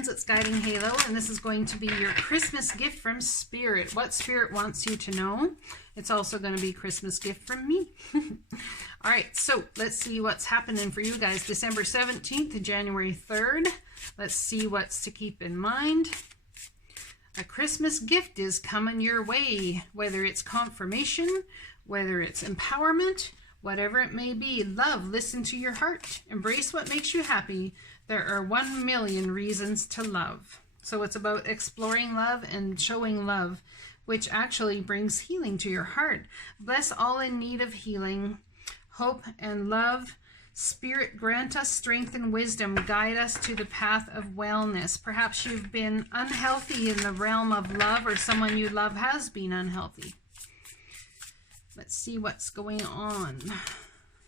Transit's Guiding Halo, and this is going to be your Christmas gift from Spirit. What Spirit wants you to know. It's also going to be Christmas gift from me. All right, so let's see what's happening for you guys. December 17th to January 3rd. Let's see what's to keep in mind. A Christmas gift is coming your way, whether it's confirmation, whether it's empowerment, whatever it may be. Love, listen to your heart. Embrace what makes you happy. There are 1 million reasons to love. So it's about exploring love and showing love, which actually brings healing to your heart. Bless all in need of healing, hope and love. Spirit, grant us strength and wisdom. Guide us to the path of wellness. Perhaps you've been unhealthy in the realm of love, or someone you love has been unhealthy. Let's see what's going on.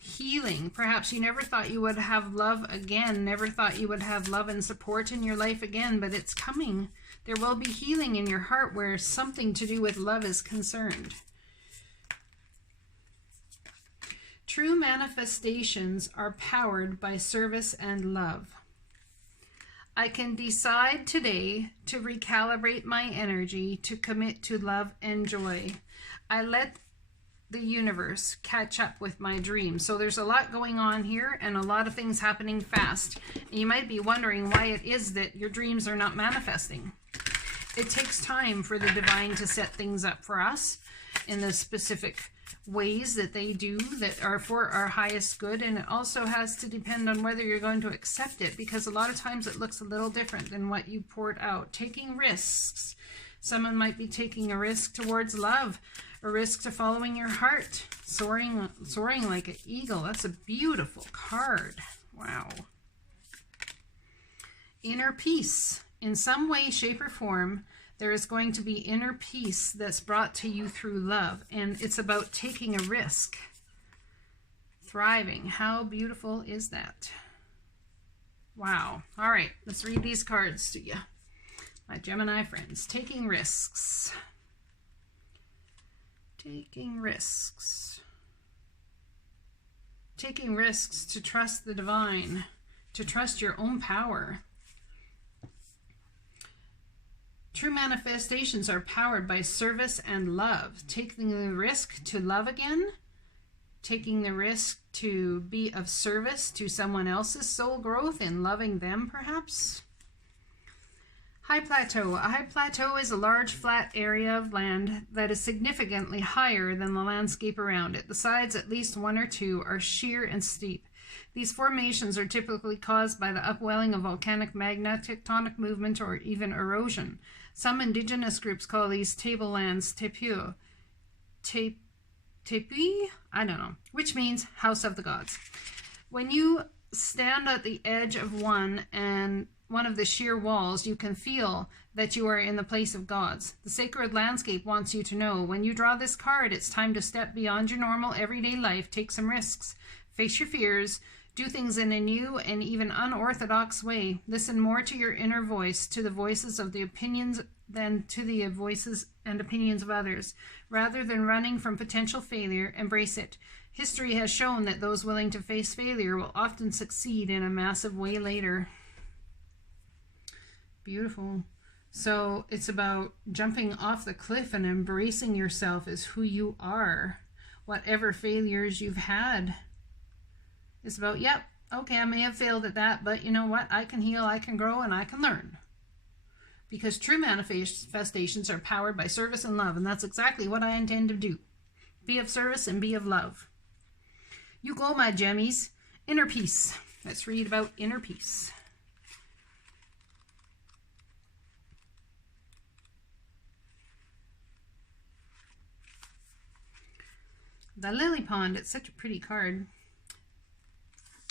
Healing. Perhaps you never thought you would have love again, never thought you would have love and support in your life again, but it's coming. There will be healing in your heart where something to do with love is concerned. True manifestations are powered by service and love. I can decide today to recalibrate my energy to commit to love and joy. I let the universe catch up with my dreams. So there's a lot going on here and a lot of things happening fast. And you might be wondering why it is that your dreams are not manifesting. It takes time for the divine to set things up for us in the specific ways that they do that are for our highest good. And it also has to depend on whether you're going to accept it, because a lot of times it looks a little different than what you poured out. Taking risks. Someone might be taking a risk towards love, a risk to following your heart, soaring like an eagle. That's a beautiful card. Wow. Inner peace. In some way, shape, or form, there is going to be inner peace that's brought to you through love, and it's about taking a risk. Thriving. How beautiful is that? Wow. All right, let's read these cards to you. My Gemini friends. Taking risks. Taking risks. Taking risks to trust the divine, to trust your own power. True manifestations are powered by service and love. Taking the risk to love again, taking the risk to be of service to someone else's soul growth and loving them perhaps. High plateau. A high plateau is a large flat area of land that is significantly higher than the landscape around it. The sides, at least one or two, are sheer and steep. These formations are typically caused by the upwelling of volcanic magma, tectonic movement, or even erosion. Some indigenous groups call these tablelands tepu. Tepi? I don't know. Which means house of the gods. When you stand at the edge of one of the sheer walls, you can feel that you are in the place of gods. The sacred landscape wants you to know, when you draw this card, it's time to step beyond your normal everyday life, take some risks, face your fears, do things in a new and even unorthodox way. Listen more to your inner voice, to the voices of the opinions than to the voices and opinions of others. Rather than running from potential failure, embrace it. History has shown that those willing to face failure will often succeed in a massive way later. Beautiful. So it's about jumping off the cliff and embracing yourself as who you are. Whatever failures you've had. It's about, yep, okay, I may have failed at that, but you know what? I can heal, I can grow, and I can learn. Because true manifestations are powered by service and love, and that's exactly what I intend to do. Be of service and be of love. You go, my gemmies. Inner peace. Let's read about inner peace. The lily pond. It's such a pretty card.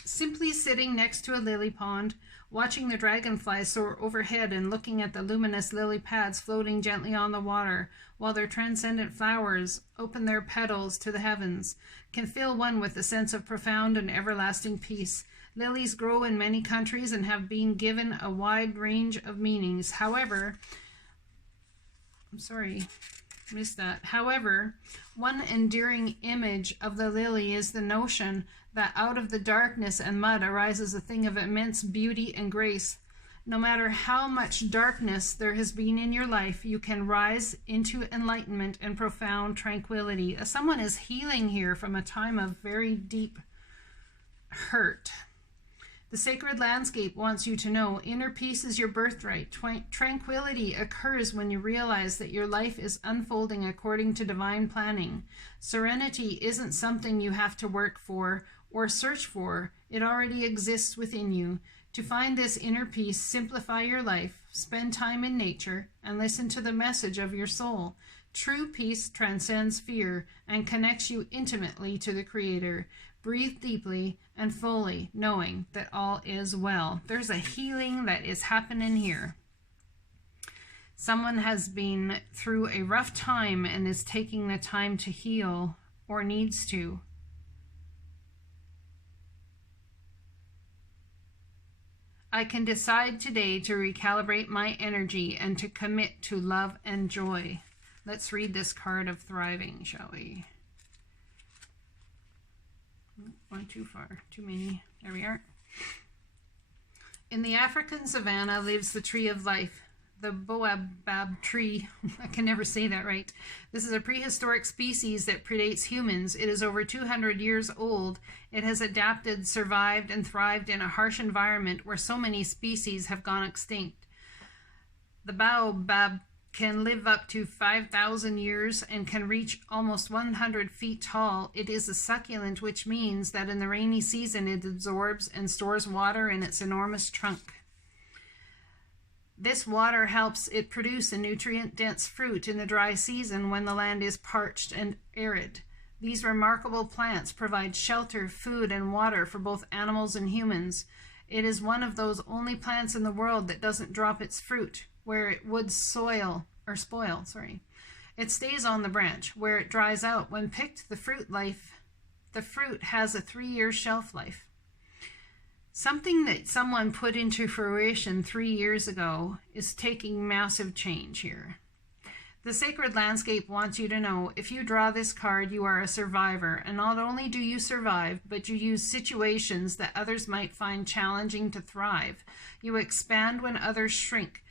Simply sitting next to a lily pond, watching the dragonflies soar overhead and looking at the luminous lily pads floating gently on the water while their transcendent flowers open their petals to the heavens, can fill one with a sense of profound and everlasting peace. Lilies grow in many countries and have been given a wide range of meanings. However, one enduring image of the lily is the notion that out of the darkness and mud arises a thing of immense beauty and grace. No matter how much darkness there has been in your life, you can rise into enlightenment and profound tranquility. Someone is healing here from a time of very deep hurt. The sacred landscape wants you to know inner peace is your birthright. Tranquility occurs when you realize that your life is unfolding according to divine planning. Serenity isn't something you have to work for or search for. It already exists within you. To find this inner peace, simplify your life, spend time in nature, and listen to the message of your soul. True peace transcends fear and connects you intimately to the Creator. Breathe deeply and fully, knowing that all is well. There's a healing that is happening here. Someone has been through a rough time and is taking the time to heal, or needs to. I can decide today to recalibrate my energy and to commit to love and joy. Let's read this card of thriving, shall we? One too far, too many. There we are. In the African savanna lives the tree of life, the baobab tree. I can never say that right. This is a prehistoric species that predates humans. It is over 200 years old. It has adapted, survived, and thrived in a harsh environment where so many species have gone extinct. The baobab can live up to 5,000 years and can reach almost 100 feet tall. It is a succulent, which means that in the rainy season it absorbs and stores water in its enormous trunk. This water helps it produce a nutrient-dense fruit in the dry season when the land is parched and arid. These remarkable plants provide shelter, food, and water for both animals and humans. It is one of those only plants in the world that doesn't drop its fruit where it would spoil. It stays on the branch. Where it dries out, when picked, the fruit has a 3-year shelf life. Something that someone put into fruition 3 years ago is taking massive change here. The sacred landscape wants you to know, if you draw this card, you are a survivor. And not only do you survive, but you use situations that others might find challenging to thrive. You expand when others shrink.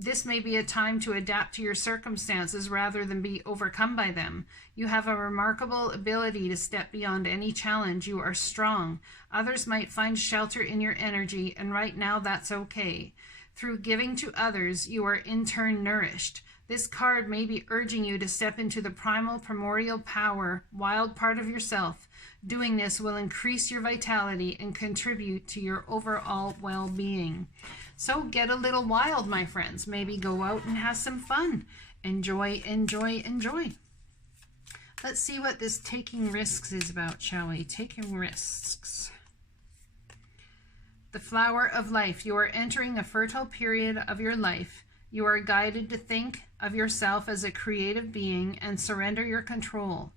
This may be a time to adapt to your circumstances rather than be overcome by them. You have a remarkable ability to step beyond any challenge. You are strong. Others might find shelter in your energy, and right now that's okay. Through giving to others, you are in turn nourished. This card may be urging you to step into the primal, primordial power, wild part of yourself. Doing this will increase your vitality and contribute to your overall well-being. So get a little wild, my friends. Maybe go out and have some fun. Enjoy, enjoy, enjoy. Let's see what this taking risks is about, shall we? Taking risks. The flower of life. You are entering a fertile period of your life. You are guided to think of yourself as a creative being and surrender your control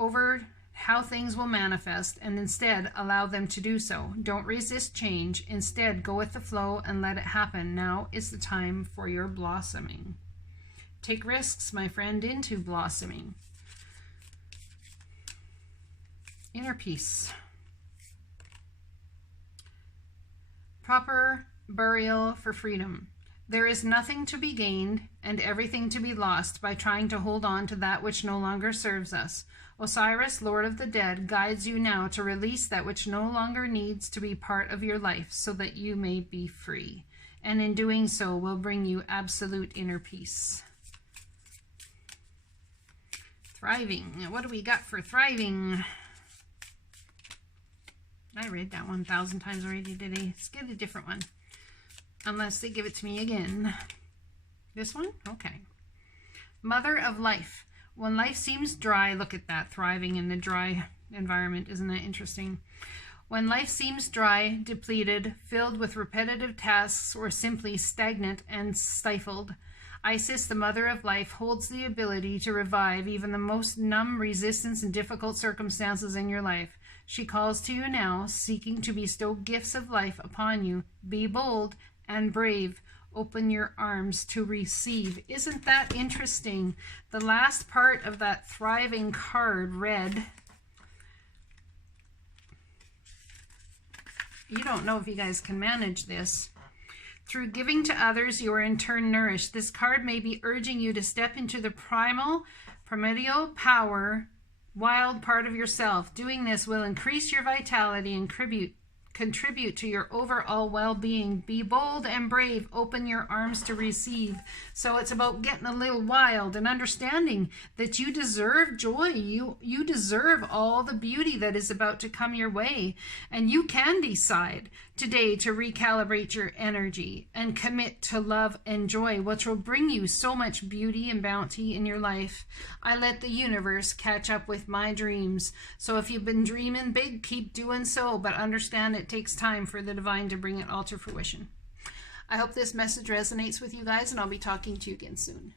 over how things will manifest, and instead allow them to do so. Don't resist change. Instead, go with the flow and let it happen. Now is the time for your blossoming. Take risks, my friend, into blossoming. Inner peace. Proper burial for freedom. There is nothing to be gained and everything to be lost by trying to hold on to that which no longer serves us. Osiris, Lord of the Dead, guides you now to release that which no longer needs to be part of your life so that you may be free. And in doing so will bring you absolute inner peace. Thriving. What do we got for thriving? I read that 1,000 times already today. Let's get a different one. Unless they give it to me again. This one? Okay. Mother of life. When life seems dry, look at that, thriving in the dry environment. Isn't that interesting? When life seems dry, depleted, filled with repetitive tasks, or simply stagnant and stifled, Isis, the mother of life, holds the ability to revive even the most numb resistance and difficult circumstances in your life. She calls to you now, seeking to bestow gifts of life upon you. Be bold and brave. Open your arms to receive. Isn't that interesting? The last part of that thriving card read, you don't know if you guys can manage this, Through giving to others, you are in turn nourished. This card may be urging you to step into the primordial power, wild part of yourself. Doing this will increase your vitality and contribute to your overall well-being. Be bold and brave. Open your arms to receive. So it's about getting a little wild and understanding that you deserve joy. You deserve all the beauty that is about to come your way. And you can decide today to recalibrate your energy and commit to love and joy, which will bring you so much beauty and bounty in your life. I let the universe catch up with my dreams. So if you've been dreaming big, keep doing so, but understand it takes time for the divine to bring it all to fruition. I hope this message resonates with you guys, and I'll be talking to you again soon.